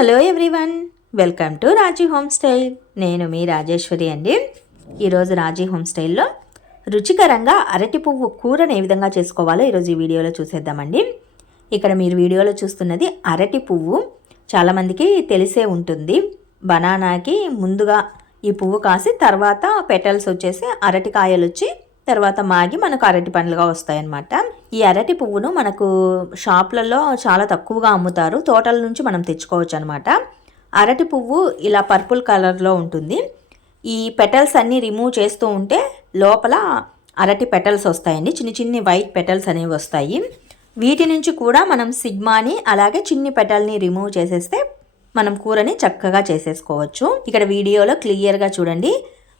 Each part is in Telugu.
Hello everyone welcome to Raji home style నేను మీ రాజేశ్వరి అండి. ఈరోజు రాజీ హోమ్ స్టైల్లో రుచికరంగా అరటి పువ్వు కూరను ఏ విధంగా చేసుకోవాలో ఈరోజు ఈ వీడియోలో చూసేద్దామండి. ఇక్కడ మీరు వీడియోలో చూస్తున్నది అరటి పువ్వు. చాలామందికి తెలిసే ఉంటుంది. బనానాకి ముందుగా ఈ పువ్వు కాసి తర్వాత పెటల్స్ వచ్చేసి అరటికాయలు వచ్చి తర్వాత మాగి మనకు అరటి పండ్లుగా వస్తాయన్నమాట. ఈ అరటి పువ్వును మనకు షాప్లలో చాలా తక్కువగా అమ్ముతారు. తోటల నుంచి మనం తెచ్చుకోవచ్చు అనమాట అరటి పువ్వు ఇలా పర్పుల్ కలర్లో ఉంటుంది. ఈ పెటల్స్ అన్నీ రిమూవ్ చేస్తూ ఉంటే లోపల అరటి పెటల్స్ వస్తాయండి. చిన్ని చిన్ని వైట్ పెటల్స్ అనేవి వస్తాయి. వీటి నుంచి కూడా మనం సిగ్మాని అలాగే చిన్ని పెటల్ని రిమూవ్ చేసేస్తే మనం కూరని చక్కగా చేసేసుకోవచ్చు. ఇక్కడ వీడియోలో క్లియర్గా చూడండి.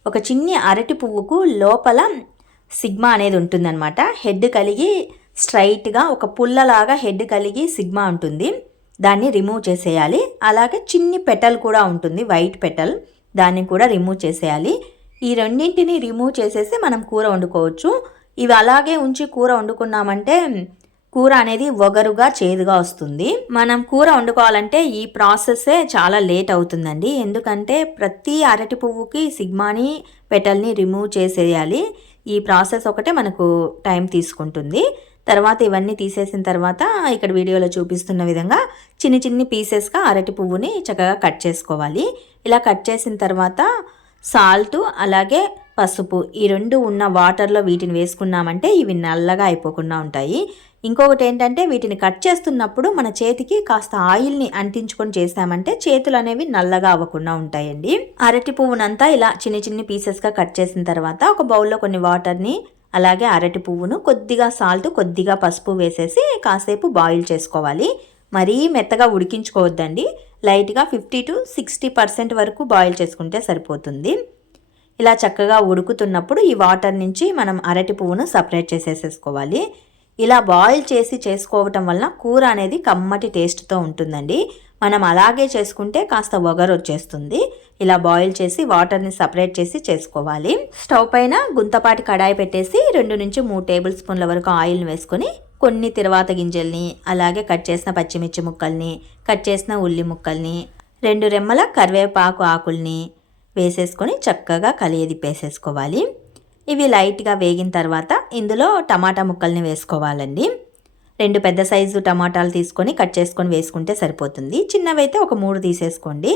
ఒక చిన్ని అరటి పువ్వుకు లోపల సిగ్మా అనేది ఉంటుందన్నమాట. హెడ్ కలిగి స్ట్రైట్గా ఒక పుల్లలాగా హెడ్ కలిగి సిగ్మా ఉంటుంది. దాన్ని రిమూవ్ చేసేయాలి. అలాగే చిన్ని పెటల్ కూడా ఉంటుంది వైట్ పెటల్. దాన్ని కూడా రిమూవ్ చేసేయాలి. ఈ రెండింటిని రిమూవ్ చేసేసి మనం కూర వండుకోవచ్చు. ఇవి అలాగే ఉంచి కూర వండుకున్నామంటే కూర అనేది ఒగరుగా చేదుగా వస్తుంది. మనం కూర వండుకోవాలంటే ఈ ప్రాసెస్సే చాలా లేట్ అవుతుందండి. ఎందుకంటే ప్రతి అరటి పువ్వుకి సిగ్మాని పెటల్ని రిమూవ్ చేసేయాలి. ఈ ప్రాసెస్ ఒకటే మనకు టైం తీసుకుంటుంది. తర్వాత ఇవన్నీ తీసేసిన తర్వాత ఇక్కడ వీడియోలో చూపిస్తున్న విధంగా చిన్ని చిన్ని పీసెస్గా అరటి పువ్వుని చక్కగా కట్ చేసుకోవాలి. ఇలా కట్ చేసిన తర్వాత సాల్ట్ అలాగే పసుపు ఈ రెండు ఉన్న వాటర్లో వీటిని వేసుకున్నామంటే ఇవి నల్లగా అయిపోకుండా ఉంటాయి. ఇంకొకటి ఏంటంటే వీటిని కట్ చేస్తున్నప్పుడు మన చేతికి కాస్త ఆయిల్ని అంటించుకొని చేసామంటే చేతులు అనేవి నల్లగా అవ్వకుండా ఉంటాయండి. అరటి పువ్వునంతా ఇలా చిన్ని చిన్ని పీసెస్గా కట్ చేసిన తర్వాత ఒక బౌల్లో కొన్ని వాటర్ని అలాగే అరటి పువ్వును కొద్దిగా సాల్ట్ కొద్దిగా పసుపు వేసేసి కాసేపు బాయిల్ చేసుకోవాలి. మరీ మెత్తగా ఉడికించుకోవద్దండి. లైట్గా ఫిఫ్టీ టు సిక్స్టీ పర్సెంట్ వరకు బాయిల్ చేసుకుంటే సరిపోతుంది. ఇలా చక్కగా ఉడుకుతున్నప్పుడు ఈ వాటర్ నుంచి మనం అరటి పువ్వును సపరేట్ చేసేసేసుకోవాలి. ఇలా బాయిల్ చేసి చేసుకోవటం వలన కూర అనేది కమ్మటి టేస్ట్తో ఉంటుందండి. మనం అలాగే చేసుకుంటే కాస్త ఒగరు వచ్చేస్తుంది. ఇలా బాయిల్ చేసి వాటర్ని సపరేట్ చేసి చేసుకోవాలి. స్టవ్ పైన గుంతపాటి కడాయి పెట్టేసి రెండు నుంచి మూడు టేబుల్ స్పూన్ల వరకు ఆయిల్ని వేసుకొని కొన్ని తిరువాత గింజల్ని అలాగే కట్ చేసిన పచ్చిమిర్చి ముక్కల్ని కట్ చేసిన ఉల్లి ముక్కల్ని రెండు రెమ్మల కరివేపాకు ఆకుల్ని వేసేసుకొని చక్కగా కలియదిప్పేసేసుకోవాలి ఇవి లైట్గా వేగిన తర్వాత ఇందులో టమాటా ముక్కల్ని వేసుకోవాలండి. రెండు పెద్ద సైజు టమాటాలు తీసుకొని కట్ చేసుకొని వేసుకుంటే సరిపోతుంది. చిన్నవైతే ఒక మూడు తీసేసుకోండి.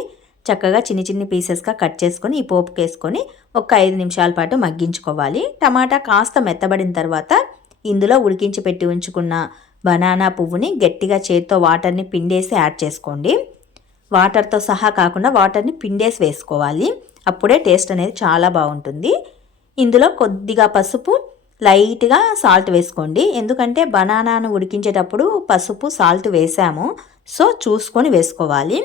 చక్కగా చిన్ని చిన్ని పీసెస్గా కట్ చేసుకొని ఈ పోపుకి వేసుకొని ఒక ఐదు నిమిషాల పాటు మగ్గించుకోవాలి. టమాటా కాస్త మెత్తబడిన తర్వాత ఇందులో ఉడికించి పెట్టి ఉంచుకున్న బనానా పువ్వుని గట్టిగా చేత్తో వాటర్ని పిండేసి యాడ్ చేసుకోండి. వాటర్తో సహా కాకుండా వాటర్ని పిండేసి వేసుకోవాలి. అప్పుడే టేస్ట్ అనేది చాలా బాగుంటుంది. ఇందులో కొద్దిగా పసుపు లైట్గా సాల్ట్ వేసుకోండి. ఎందుకంటే బనానాను ఉడికించేటప్పుడు పసుపు సాల్ట్ వేసాము. సో చూసుకొని వేసుకోవాలి.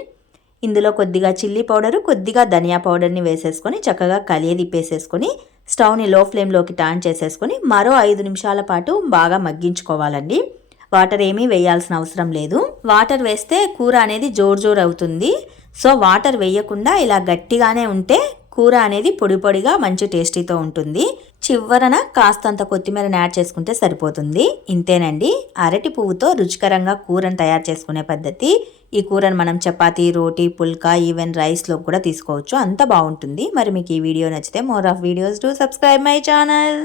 ఇందులో కొద్దిగా చిల్లీ పౌడరు కొద్దిగా ధనియా పౌడర్ని వేసేసుకొని చక్కగా కలియదిప్పేసేసుకొని స్టవ్ని లో ఫ్లేమ్లోకి టాన్ చేసేసుకొని మరో ఐదు నిమిషాల పాటు బాగా మగ్గించుకోవాలండి. వాటర్ ఏమీ వేయాల్సిన అవసరం లేదు. వాటర్ వేస్తే కూర అనేది జోర్ జోర్ అవుతుంది. సో వాటర్ వేయకుండా ఇలా గట్టిగానే ఉంటే కూర అనేది పొడి పొడిగా మంచి టేస్టీతో ఉంటుంది. చివరన కాస్తంత కొత్తిమీరని యాడ్ చేసుకుంటే సరిపోతుంది. ఇంతేనండి. అరటి పువ్వుతో రుచికరంగా కూరను తయారు చేసుకునే పద్ధతి. ఈ కూరను మనం చపాతీ రోటీ పుల్కా ఈవెన్ రైస్లో కూడా తీసుకోవచ్చు. అంత బాగుంటుంది. మరి మీకు ఈ వీడియో నచ్చితే more of videos to subscribe my channel.